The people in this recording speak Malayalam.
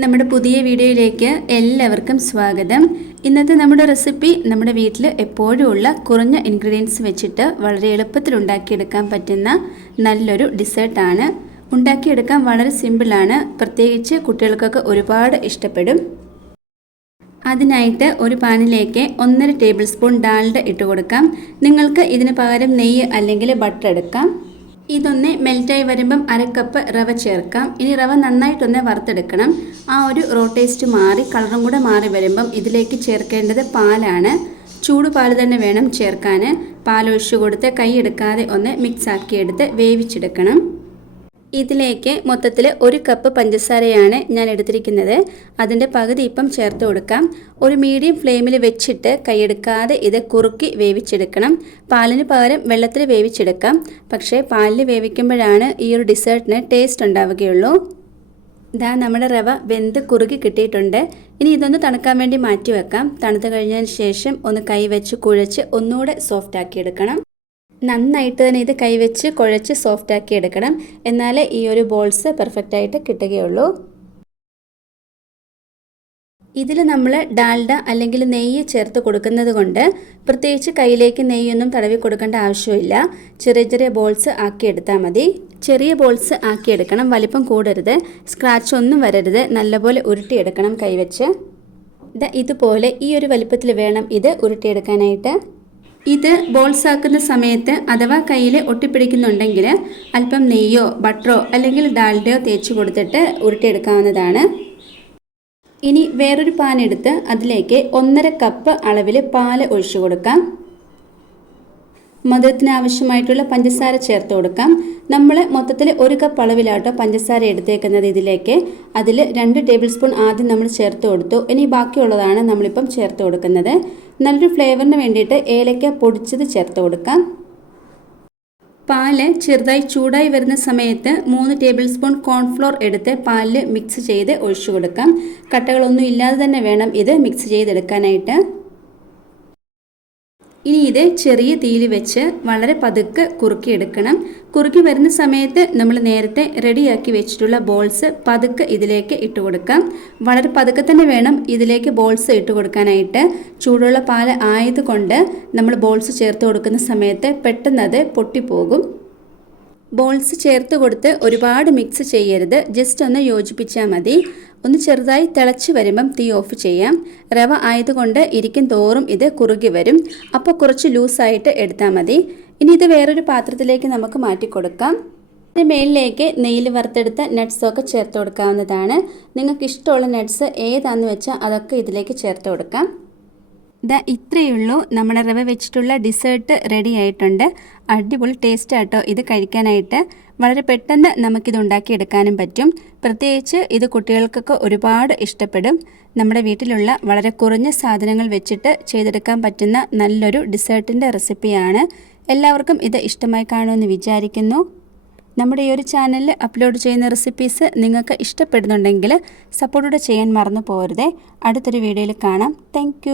നമ്മുടെ പുതിയ വീഡിയോയിലേക്ക് എല്ലാവർക്കും സ്വാഗതം. ഇന്നത്തെ നമ്മുടെ റെസിപ്പി നമ്മുടെ വീട്ടിൽ എപ്പോഴും ഉള്ള കുറഞ്ഞ ഇൻഗ്രീഡിയൻസ് വെച്ചിട്ട് വളരെ എളുപ്പത്തിൽ ഉണ്ടാക്കിയെടുക്കാൻ പറ്റുന്ന നല്ലൊരു ഡിസേർട്ടാണ്. ഉണ്ടാക്കിയെടുക്കാൻ വളരെ സിമ്പിളാണ്. പ്രത്യേകിച്ച് കുട്ടികൾക്കൊക്കെ ഒരുപാട് ഇഷ്ടപ്പെടും. അതിനായിട്ട് ഒരു പാനിലേക്ക് 1.5 ടേബിൾ സ്പൂൺ ഡാൽഡ ഇട്ട് കൊടുക്കാം. നിങ്ങൾക്ക് ഇതിന് പകരം നെയ്യ് അല്ലെങ്കിൽ ബട്ടർ എടുക്കാം. ഇതൊന്ന് മെൽറ്റായി വരുമ്പം 1/2 കപ്പ് റവ ചേർക്കാം. ഇനി റവ നന്നായിട്ടൊന്ന് വറുത്തെടുക്കണം. ആ ഒരു റോ ടേസ്റ്റ് മാറി കളറും കൂടെ മാറി വരുമ്പം ഇതിലേക്ക് ചേർക്കേണ്ടത് പാലാണ്. ചൂട് പാൽ തന്നെ വേണം ചേർക്കാൻ. പാലൊഴിച്ച് കൊടുത്ത് കൈ എടുക്കാതെ ഒന്ന് മിക്സ് ആക്കിയെടുത്ത് വേവിച്ചെടുക്കണം. ഇതിലേക്ക് മൊത്തത്തിൽ 1 കപ്പ് പഞ്ചസാരയാണ് ഞാൻ എടുത്തിരിക്കുന്നത്. അതിൻ്റെ പകുതി ഇപ്പം ചേർത്ത് കൊടുക്കാം. ഒരു മീഡിയം ഫ്ലെയിമിൽ വെച്ചിട്ട് കൈയെടുക്കാതെ ഇത് കുറുക്കി വേവിച്ചെടുക്കണം. പാലിന് പകരം വെള്ളത്തിൽ വേവിച്ചെടുക്കാം. പക്ഷേ പാലിൽ വേവിക്കുമ്പോഴാണ് ഈ ഒരു ഡിസേർട്ടിന് ടേസ്റ്റ് ഉണ്ടാവുകയുള്ളൂ. ഇതാ നമ്മുടെ റവ വെന്ത് കുറുകി കിട്ടിയിട്ടുണ്ട്. ഇനി ഇതൊന്ന് തണുക്കാൻ വേണ്ടി മാറ്റി വെക്കാം. തണുത്ത് കഴിഞ്ഞതിന് ശേഷം ഒന്ന് കൈ വെച്ച് കുഴച്ച് ഒന്നുകൂടെ സോഫ്റ്റ് ആക്കിയെടുക്കണം. നന്നായിട്ട് തന്നെ ഇത് കൈവച്ച് കുഴച്ച് സോഫ്റ്റ് ആക്കി എടുക്കണം. എന്നാലേ ഈ ഒരു ബോൾസ് പെർഫെക്റ്റ് ആയിട്ട് കിട്ടുകയുള്ളൂ. ഇതിൽ നമ്മൾ ഡാൽഡ അല്ലെങ്കിൽ നെയ്യ് ചേർത്ത് കൊടുക്കുന്നത് കൊണ്ട് പ്രത്യേകിച്ച് കയ്യിലേക്ക് നെയ്യൊന്നും തടവി കൊടുക്കേണ്ട ആവശ്യമില്ല. ചെറിയ ചെറിയ ബോൾസ് ആക്കിയെടുത്താൽ മതി. ചെറിയ ബോൾസ് ആക്കിയെടുക്കണം. വലിപ്പം കൂടരുത്, സ്ക്രാച്ച് ഒന്നും വരരുത്. നല്ലപോലെ ഉരുട്ടിയെടുക്കണം കൈവച്ച്. ഇതുപോലെ ഈ ഒരു വലിപ്പത്തിൽ വേണം ഇത് ഉരുട്ടിയെടുക്കാനായിട്ട്. ഇത് ബോൾസ് ആക്കുന്ന സമയത്ത് അഥവാ കയ്യിൽ ഒട്ടിപ്പിടിക്കുന്നുണ്ടെങ്കിൽ അല്പം നെയ്യോ ബട്ടറോ അല്ലെങ്കിൽ ഡാൽഡയോ തേച്ച് കൊടുത്തിട്ട് ഉരുട്ടിയെടുക്കാവുന്നതാണ്. ഇനി വേറൊരു പാൻ എടുത്ത് അതിലേക്ക് 1.5 കപ്പ് അളവിൽ പാൽ ഒഴിച്ചു കൊടുക്കാം. മധുരത്തിന് ആവശ്യമായിട്ടുള്ള പഞ്ചസാര ചേർത്ത് കൊടുക്കാം. നമ്മൾ മൊത്തത്തിൽ 1 കപ്പ് അളവിലാട്ടോ പഞ്ചസാര എടുത്തേക്കുന്നത് ഇതിലേക്ക്. അതിൽ 2 ടേബിൾ സ്പൂൺ ആദ്യം നമ്മൾ ചേർത്ത് കൊടുത്തു. ഇനി ബാക്കിയുള്ളതാണ് നമ്മളിപ്പം ചേർത്ത് കൊടുക്കുന്നത്. നല്ലൊരു ഫ്ലേവറിന് വേണ്ടിയിട്ട് ഏലക്ക പൊടിച്ചത് ചേർത്ത് കൊടുക്കാം. പാല് ചെറുതായി ചൂടായി വരുന്ന സമയത്ത് 3 ടേബിൾ സ്പൂൺ കോൺഫ്ലോർ എടുത്ത് പാലിൽ മിക്സ് ചെയ്ത് ഒഴിച്ചു കൊടുക്കാം. കട്ടകളൊന്നും ഇല്ലാതെ തന്നെ വേണം ഇത് മിക്സ് ചെയ്തെടുക്കാനായിട്ട്. ഇനി ഇത് ചെറിയ തീയിൽ വെച്ച് വളരെ പതുക്കെ കുറുക്കിയെടുക്കണം. കുറുക്കി വരുന്ന സമയത്ത് നമ്മൾ നേരത്തെ റെഡിയാക്കി വെച്ചിട്ടുള്ള ബോൾസ് പതുക്കെ ഇതിലേക്ക് ഇട്ട് കൊടുക്കാം. വളരെ പതുക്കെ തന്നെ വേണം ഇതിലേക്ക് ബോൾസ് ഇട്ട് കൊടുക്കാനായിട്ട്. ചൂടുള്ള പാൽ ആയതുകൊണ്ട് നമ്മൾ ബോൾസ് ചേർത്ത് കൊടുക്കുന്ന സമയത്ത് പെട്ടെന്ന് അത് പൊട്ടിപ്പോകും. ബോൾസ് ചേർത്ത് കൊടുത്ത് ഒരുപാട് മിക്സ് ചെയ്യരുത്. ജസ്റ്റ് ഒന്ന് യോജിപ്പിച്ചാൽ മതി. ഒന്ന് ചെറുതായി തിളച്ച് വരുമ്പം തീ ഓഫ് ചെയ്യാം. റവ ആയതുകൊണ്ട് ഇരിക്കും തോറും ഇത് കുറുകി വരും. അപ്പോൾ കുറച്ച് ലൂസായിട്ട് എടുത്താൽ മതി. ഇനി ഇത് വേറൊരു പാത്രത്തിലേക്ക് നമുക്ക് മാറ്റി കൊടുക്കാം. ഇതിന് മേലിലേക്ക് നെയ്യിൽ വറുത്തെടുത്ത നട്ട്സൊക്കെ ചേർത്ത് കൊടുക്കാവുന്നതാണ്. നിങ്ങൾക്ക് ഇഷ്ടമുള്ള നട്ട്സ് ഏതാണെന്ന് വെച്ചാൽ അതൊക്കെ ഇതിലേക്ക് ചേർത്ത് കൊടുക്കാം. ഇത്രയേ ഉള്ളൂ. നമ്മുടെ റവ വെച്ചിട്ടുള്ള ഡിസേർട്ട് റെഡി ആയിട്ടുണ്ട്. അടിപൊളി ടേസ്റ്റ് ആട്ടോ ഇത് കഴിക്കാനായിട്ട്. വളരെ പെട്ടെന്ന് നമുക്കിത് ഉണ്ടാക്കിയെടുക്കാനും പറ്റും. പ്രത്യേകിച്ച് ഇത് കുട്ടികൾക്കൊക്കെ ഒരുപാട് ഇഷ്ടപ്പെടും. നമ്മുടെ വീട്ടിലുള്ള വളരെ കുറഞ്ഞ സാധനങ്ങൾ വെച്ചിട്ട് ചെയ്തെടുക്കാൻ പറ്റുന്ന നല്ലൊരു ഡിസേർട്ടിൻ്റെ റെസിപ്പിയാണ്. എല്ലാവർക്കും ഇത് ഇഷ്ടമായി കാണുമെന്ന് വിചാരിക്കുന്നു. നമ്മുടെ ഈ ഒരു ചാനലിൽ അപ്ലോഡ് ചെയ്യുന്ന റെസിപ്പീസ് നിങ്ങൾക്ക് ഇഷ്ടപ്പെടുന്നുണ്ടെങ്കിൽ സപ്പോർട്ടോടെ ചെയ്യാൻ മറന്നു പോകരുതേ. അടുത്തൊരു വീഡിയോയിൽ കാണാം. താങ്ക്